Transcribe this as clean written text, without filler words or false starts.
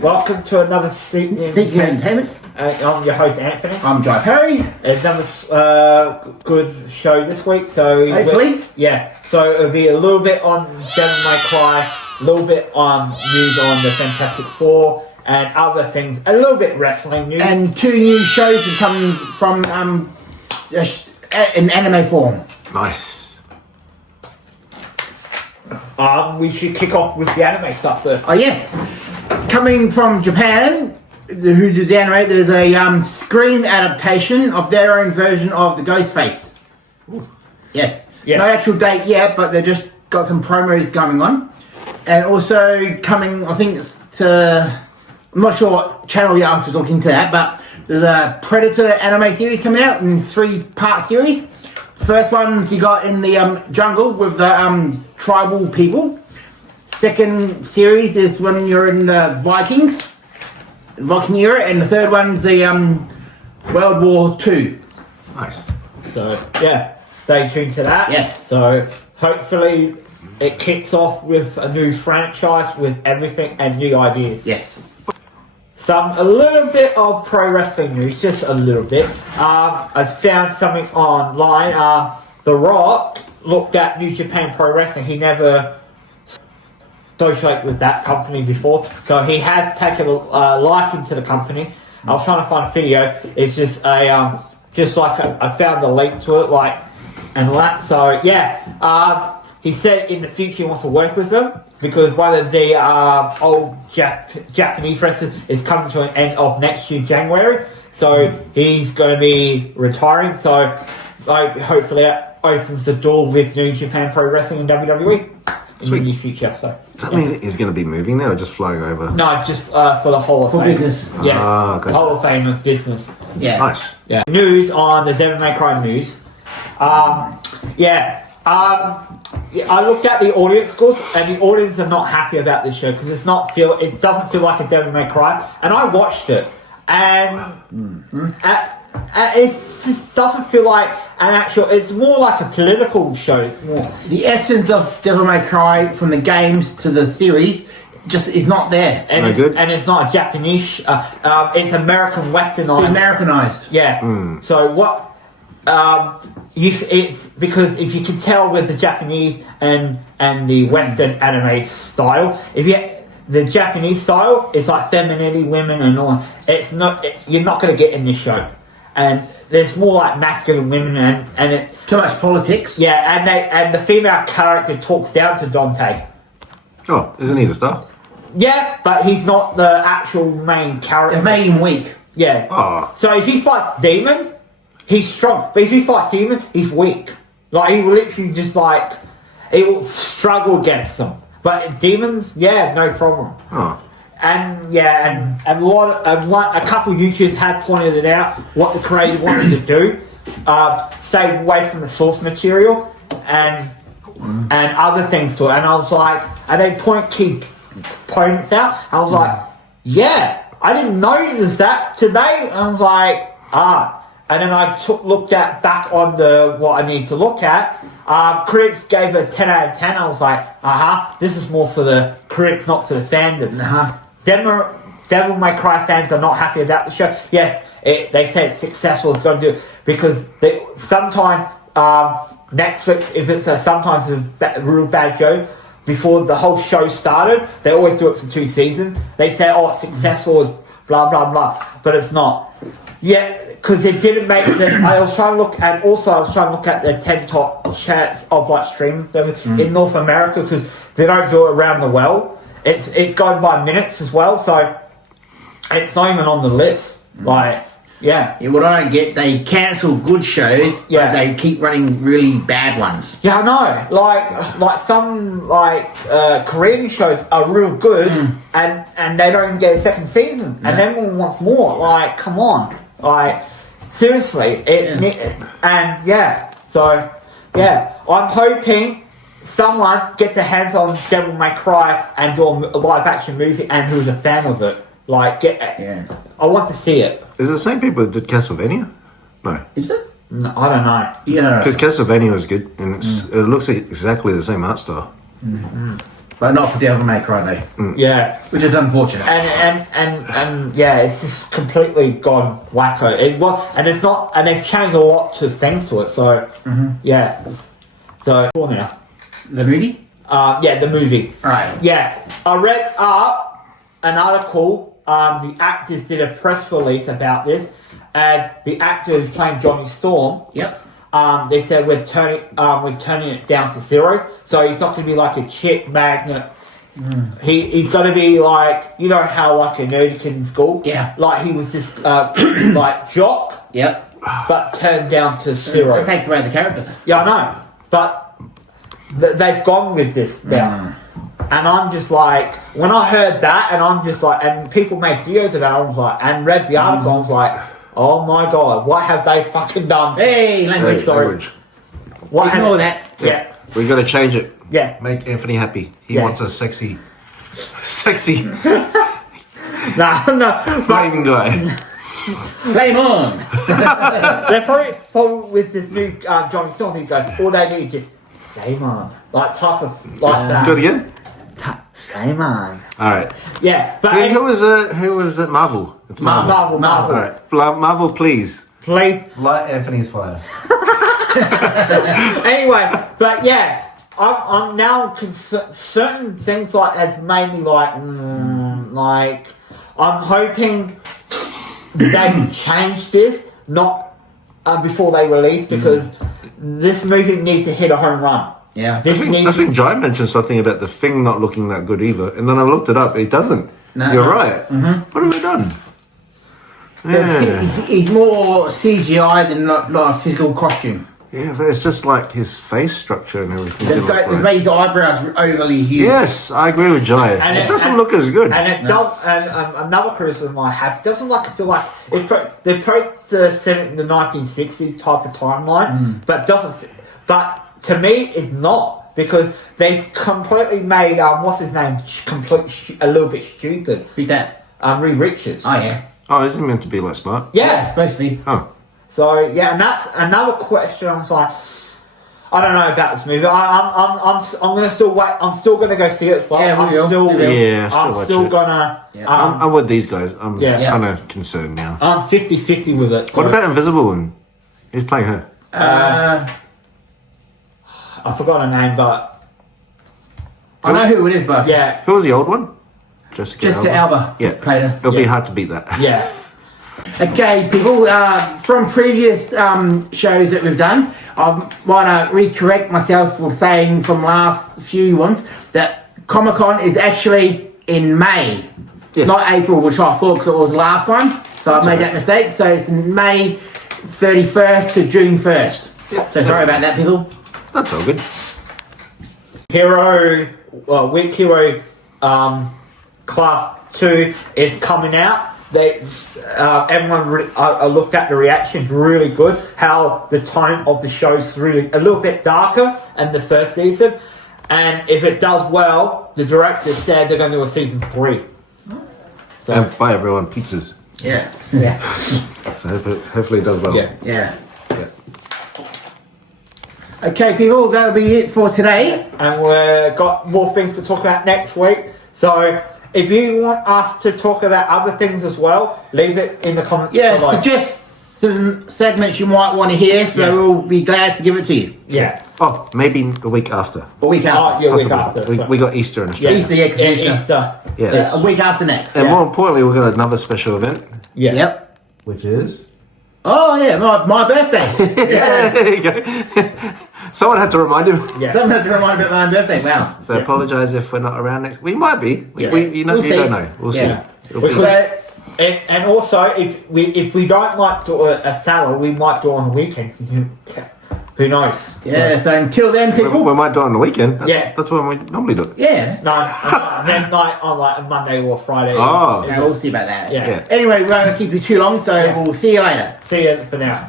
Welcome to another Sneak Entertainment. I'm your host Anthony. I'm Jai Perry. Another good show this week. So hopefully, So it'll be a little bit on Devil May Cry, a little bit on news on the Fantastic Four and other things. A little bit wrestling news and 2 new shows that come from in anime form. Nice. We should kick off with the anime stuff though. Oh yes, coming from Japan, who does the anime? There's a screen adaptation of their own version of the Ghostface. Ooh. Yes, no actual date yet, but they've just got some promos going on, and also coming. I think it's to. I'm not sure what channel you're to look into that, but there's a Predator anime series coming out in 3-part series. First ones you got in the jungle with the tribal people. Second series is when you're in the Viking era, and the third one's the World War II. Nice. So stay tuned to that. Yes. So hopefully it kicks off with a new franchise with everything and new ideas. Yes. A little bit of pro wrestling news, just a little bit. I found something online. The Rock looked at New Japan Pro Wrestling. He never associated with that company before, so he has taken a liking to the company. I was trying to find a video. It's just I found the link to it, and that. So he said in the future he wants to work with them, because one of the old Japanese wrestlers is coming to an end of next year, January. So he's going to be retiring. So hopefully that opens the door with New Japan Pro Wrestling and WWE in the near future. So does that mean he's going to be moving there or just flying over? No, just for the Hall of Fame. Business. Yeah, okay. Hall of Fame of business. Yeah. Nice. Yeah. News on the Devil May Cry news. I looked at the audience scores, and the audience are not happy about this show because it doesn't feel like a Devil May Cry. And I watched it, and it just doesn't feel like an actual. It's more like a political show. More. The essence of Devil May Cry from the games to the series just is not there. And it's not a Japanese. It's American Westernized. Americanized. Yeah. So what? It's because if you can tell with the Japanese and the Western anime style, the Japanese style is like femininity, women, and all. You're not going to get in this show, and there's more like masculine women and it too much politics. Yeah, and the female character talks down to Dante. Oh, isn't he the star? Yeah, but he's not the actual main character. They made him weak. Yeah. Oh. So if he fights demons, he's strong, but if he fights demons, he's weak. Like, he will literally just he will struggle against them. But demons, no problem. Oh. And a couple of YouTubers have pointed it out, what the creator wanted to do. Stay away from the source material and other things to it. And I was like, and they point key components out. I was like, I didn't notice that today. And I was like, And then I looked at back on what I need to look at. Critics gave it a 10 out of 10. I was like, this is more for the critics, not for the fandom. Devil May Cry fans are not happy about the show. Yes, they say it's successful. It's going to do it because sometimes Netflix, if it's sometimes a real bad show, before the whole show started, they always do it for 2 seasons. They say, it's successful, it's blah, blah, blah. But it's not. Yeah, because it didn't make them. I was trying to look at the 10 top charts of streaming service in North America, because they don't do it around the world. It's going by minutes as well, so it's not even on the list. What I don't get, they cancel good shows, but they keep running really bad ones. Yeah, I know. Like some Korean shows are real good, and they don't even get a second season, and everyone wants more. Come on. Seriously, I'm hoping someone gets their hands on Devil May Cry and do a live action movie, and who's a fan of it. I want to see it. Is it the same people that did Castlevania? No. Is it? No, I don't know. Yeah. Because Castlevania was good, and it looks like exactly the same art style. Mm-hmm. But not for Devil May Cry though, Yeah. which is unfortunate. And yeah, it's just completely gone wacko. It was, and it's not, and they've changed a lot to things to it. So yeah, so cool now. The movie? Yeah, the movie. Right. Yeah, I read up an article. The actors did a press release about this, and the actor who's playing Johnny Storm. Yep. They said we're turning it down to 0. So he's not going to be like a chip magnet. He's going to be like, you know how like a nerdy kid in school. Yeah. Like he was just like jock, Yep. but turned down to 0. It takes away the characters. Yeah, I know, but they've gone with this now. And I'm just like, when I heard that, and I'm just like, and people make videos of it, I was like, and read the article, I was like, oh my god, what have they fucking done? Hey, language. Sorry. Language. What have- Ignore that. Yeah, We got to change it. yeah. Make Anthony happy. He Yeah. wants a sexy No, fighting guy. Flame on. they're probably with this new Johnny Storm, he goes, all they need is just, game on. Like, type of, like that. Do it again. Game on. All right. Yeah, but Who was it? Marvel. It's Marvel. All right. Marvel, please. Please. Light Anthony's fire. Anyway, but yeah, I'm now certain things like has made me like I'm hoping they change this not before they release because this movie needs to hit a home run. Yeah. This I needs. think Jai mentioned something about the thing not looking that good either, and then I looked it up. It doesn't. No, You're no. right. What have they done? Yeah. He's more CGI than not a physical costume. Yeah, but it's just like his face structure and everything. They've made his eyebrows overly huge. Yes, I agree with Jai. And It doesn't look as good. And it does. And another criticism I have, it doesn't like feel like they're supposed to set it in the 1960s type of timeline, but doesn't. But to me, it's not because they've completely made what's his name a little bit stupid. Who's that? Reed Richards. Oh, yeah. Oh, isn't it meant to be like smart? Yeah. Supposed to be. Oh. So yeah, and that's another question. I was like, I don't know about this movie. I'm gonna still wait. I'm still gonna go see it as well. Yeah, we I'm will. still. We will. Yeah, I'm still still watch it. gonna. Yeah. I'm with these guys. I'm Yeah. kind of concerned now. I'm 50-50 with it. So What about Invisible Woman? Who's playing her? I forgot her name, but I know who it is, but yeah, Who was the old one? Jessica Alba. Yeah. Played her. It'll be Yeah. hard to beat that. yeah. Okay, people, from previous shows that we've done, I want to recorrect myself for saying from last few ones that Comic-Con is actually in May, Yes. not April, which I thought because it was last time. So I've made that mistake. So it's May 31st to June 1st. Yep. So sorry about that, people. That's all good. Week Hero Class 2 is coming out. Everyone looked at the reactions really good. How the tone of the show's really a little bit darker in the first season, and if it does well, the director said they're going to do a season 3. So And buy everyone pizzas. Yeah. Yeah. So hopefully it does well. yeah. Yeah. Yeah. Okay, people, that'll be it for today. And we've got more things to talk about next week. So if you want us to talk about other things as well, leave it in the comments Yeah, below. suggest some segments you might want to hear, so Yeah. we'll be glad to give it to you. Yeah. Oh, maybe a week after. A week Oh, after. yeah, week Possibly. after. We got Easter in Yeah. Australia. Easter, yeah, 'cause Yeah, Easter. Easter. Yeah. Yeah, a week after next. And Yeah. more importantly, we've got another special event. Yeah. Yep. Which is? Oh, yeah, my birthday. Yeah. There you go. Someone had to remind him. Yeah. Someone has to remind me about my birthday. Wow. So I apologise if we're not around next. We might be. Yeah. You We'll see. don't know. We'll Yeah. see. It'll We be- could- So, And also, if we don't like do a salad, we might do it on the weekend. Who knows? yeah, so until then, we people. might do it on the weekend. Yeah. That's when we normally do it. Yeah. No, and then like on like a Monday or Friday. Oh. Yeah, we'll see about that. Yeah. Yeah. Anyway, we won't keep you too long, so Yeah. we'll see you later. See you for now.